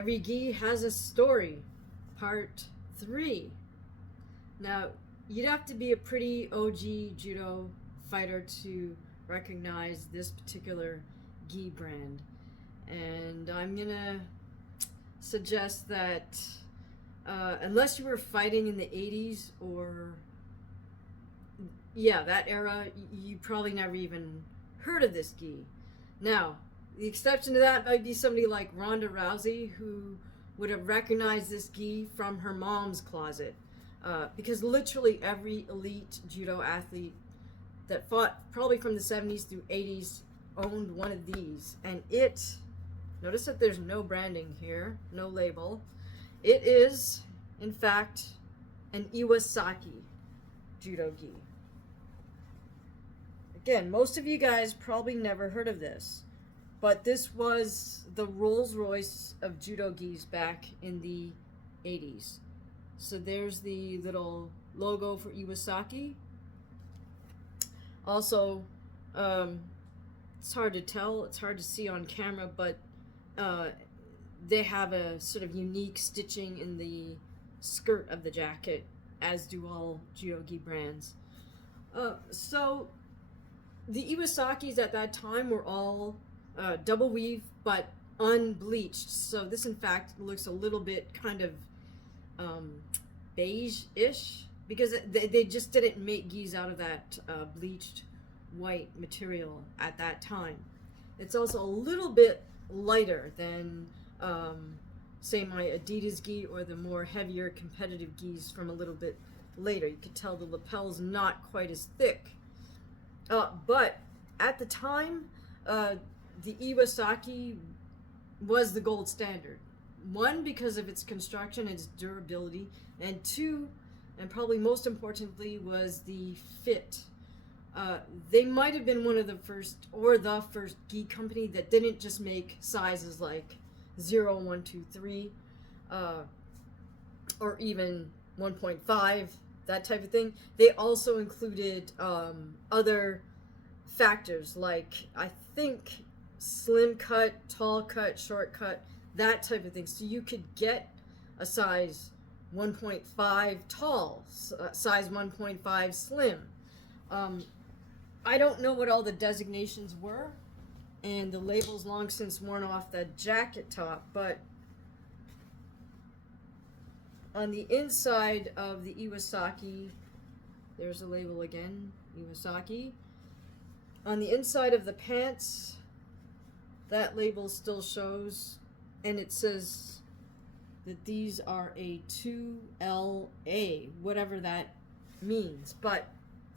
Every gi has a story, part 3. Now, you'd have to be a pretty OG judo fighter to recognize this particular gi brand. And I'm gonna suggest that unless you were fighting in the 80s or, yeah, that era, you probably never even heard of this gi. Now, the exception to that might be somebody like Ronda Rousey, who would have recognized this gi from her mom's closet. Because literally every elite judo athlete that fought probably from the 70s through 80s owned one of these. And notice that there's no branding here, no label. It is, in fact, an Iwasaki judo gi. Again, most of you guys probably never heard of this, but this was the Rolls Royce of judogis back in the 80s. So there's the little logo for Iwasaki. Also, it's hard to tell, it's hard to see on camera, but they have a sort of unique stitching in the skirt of the jacket, as do all judogi brands. So the Iwasakis at that time were all double weave but unbleached. So this in fact looks a little bit kind of beige-ish, because they just didn't make gis out of that bleached white material at that time. It's also a little bit lighter than say my Adidas gi or the more heavier competitive gis from a little bit later. You could tell the lapel's not quite as thick. But at the time, the Iwasaki was the gold standard. One, because of its construction and its durability, and two, and probably most importantly, was the fit. They might have been one of the first, or the first gi company that didn't just make sizes like 0, 1, 2, 3, or even 1.5, that type of thing. They also included other factors like, I think, slim cut, tall cut, short cut, that type of thing. So you could get a size 1.5 tall, size 1.5 slim. I don't know what all the designations were, and the label's long since worn off the jacket top, but on the inside of the Iwasaki, there's a label again, Iwasaki. On the inside of the pants, that label still shows, and it says that these are a 2LA, whatever that means. But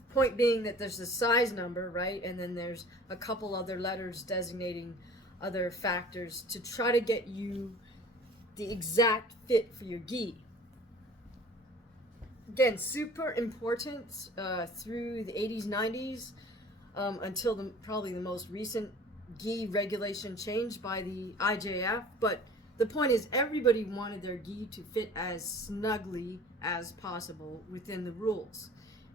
point being that there's the size number, right? And then there's a couple other letters designating other factors to try to get you the exact fit for your gi. Again, super important through the 80s, 90s, until probably the most recent gi regulation changed by the IJF. But the point is, everybody wanted their gi to fit as snugly as possible within the rules.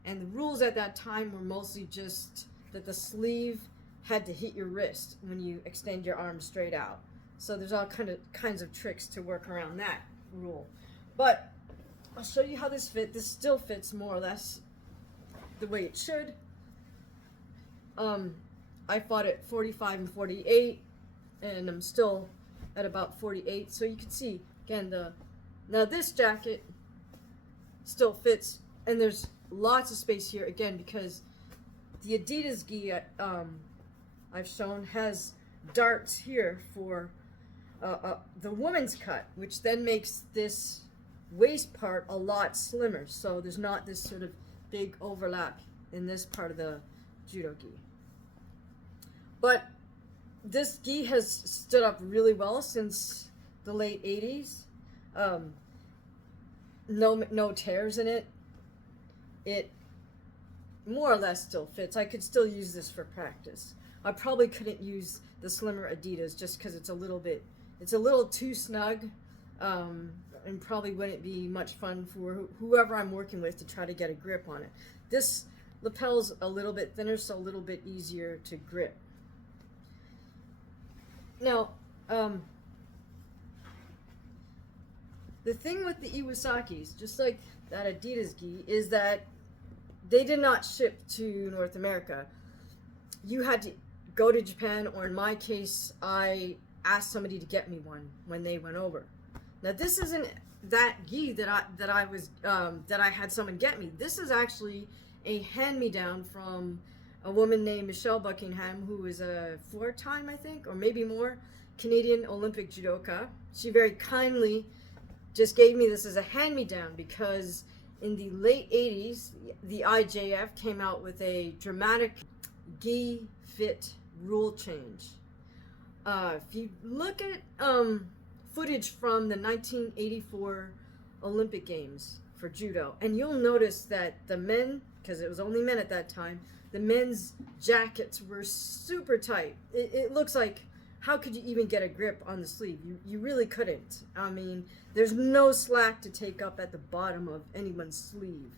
And the rules at that time were mostly just that the sleeve had to hit your wrist when you extend your arm straight out. So there's all kinds of tricks to work around that rule. But I'll show you how this fits. This still fits more or less the way it should. I fought at 45 and 48, and I'm still at about 48. So you can see, again, now this jacket still fits, and there's lots of space here, again, because the Adidas gi I've shown has darts here for the woman's cut, which then makes this waist part a lot slimmer, so there's not this sort of big overlap in this part of the judo gi. But this gi has stood up really well since the late 80s. No tears in it. It more or less still fits. I could still use this for practice. I probably couldn't use the slimmer Adidas just because it's a little too snug, and probably wouldn't be much fun for whoever I'm working with to try to get a grip on it. This lapel's a little bit thinner, so a little bit easier to grip. Now, the thing with the Iwasakis, just like that Adidas gi, is that they did not ship to North America. You had to go to Japan, or in my case, I asked somebody to get me one when they went over. Now, this isn't that gi that I had someone get me. This is actually a hand-me-down from a woman named Michelle Buckingham, who is a 4-time, I think, or maybe more, Canadian Olympic judoka. She very kindly just gave me this as a hand-me-down because in the late 80s, the IJF came out with a dramatic gi fit rule change. If you look at footage from the 1984 Olympic Games for judo, and you'll notice that the men, because it was only men at that time, the men's jackets were super tight. It looks like, how could you even get a grip on the sleeve? You really couldn't. I mean, there's no slack to take up at the bottom of anyone's sleeve.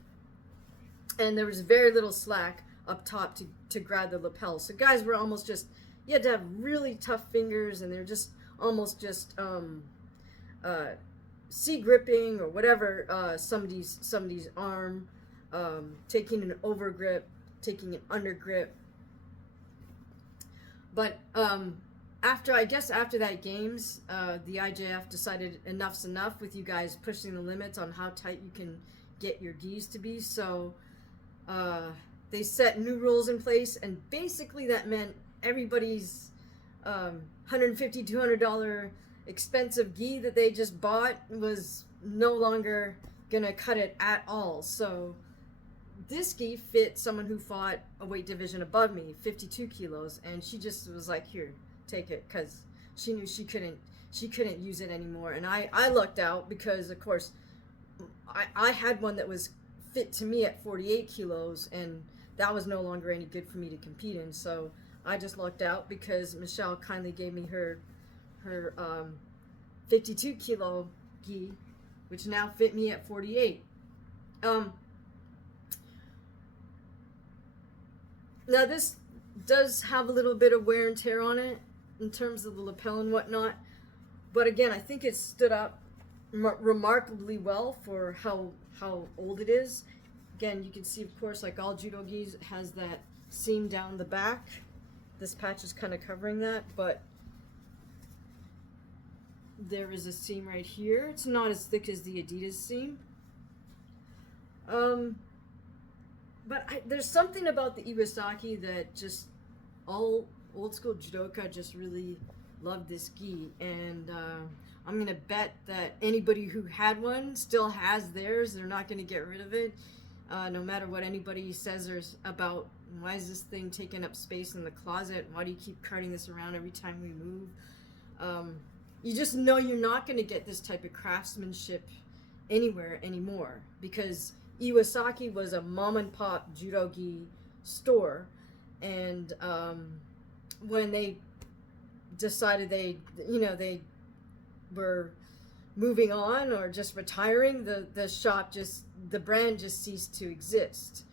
And there was very little slack up top to grab the lapel. So guys were almost just, you had to have really tough fingers, and they're just almost just C-gripping or whatever, somebody's arm, taking an over grip, taking an under grip. But after that games, the IJF decided enough's enough with you guys pushing the limits on how tight you can get your gis to be. So they set new rules in place, and basically that meant everybody's $150, $200 expensive gi that they just bought was no longer gonna cut it at all. So this gi fit someone who fought a weight division above me, 52 kilos, and she just was like, here, take it, because she knew she couldn't use it anymore. And I lucked out because, of course, I had one that was fit to me at 48 kilos, and that was no longer any good for me to compete in. So I just lucked out because Michelle kindly gave me her 52 kilo gi, which now fit me at 48. Now this does have a little bit of wear and tear on it in terms of the lapel and whatnot, but again, I think it stood up remarkably well for how old it is. Again, you can see, of course, like all judogis, it has that seam down the back. This patch is kind of covering that, but there is a seam right here. It's not as thick as the Adidas seam. But there's something about the Iwasaki that just all old school judoka just really loved this gi, and I'm gonna bet that anybody who had one still has theirs. They're not gonna get rid of it, no matter what anybody says about why is this thing taking up space in the closet? Why do you keep carting this around every time we move? You just know you're not gonna get this type of craftsmanship anywhere anymore, because Iwasaki was a mom and pop judogi store, and when they decided they were moving on or just retiring, the brand just ceased to exist.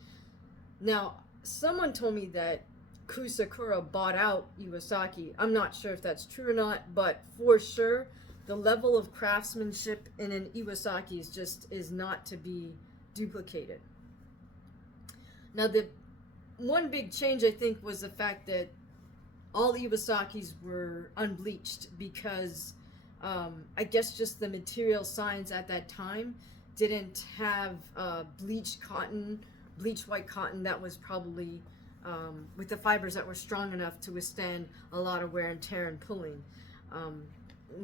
Now, someone told me that Kusakura bought out Iwasaki. I'm not sure if that's true or not, but for sure, the level of craftsmanship in an Iwasaki is not to be duplicated. Now, the one big change, I think, was the fact that all Iwasakis were unbleached because I guess just the material science at that time didn't have bleached white cotton that was probably with the fibers that were strong enough to withstand a lot of wear and tear and pulling.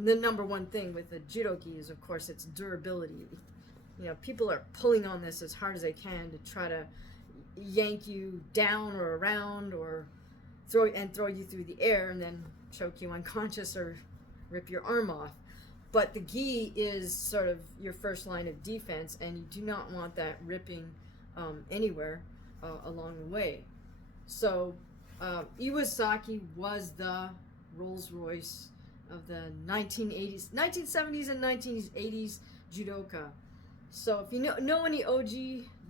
The number one thing with the judogi is, of course, its durability. You know, people are pulling on this as hard as they can to try to yank you down or around or throw you through the air and then choke you unconscious or rip your arm off. But the gi is sort of your first line of defense, and you do not want that ripping anywhere along the way. So Iwasaki was the Rolls Royce of the 1970s and 1980s judoka. So if you know any OG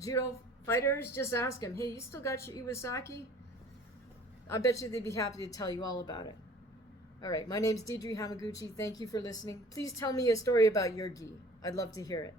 judo fighters, just ask them, hey, you still got your Iwasaki? I bet you they'd be happy to tell you all about it. All right, my name's Deidre Hamaguchi. Thank you for listening. Please tell me a story about your gi. I'd love to hear it.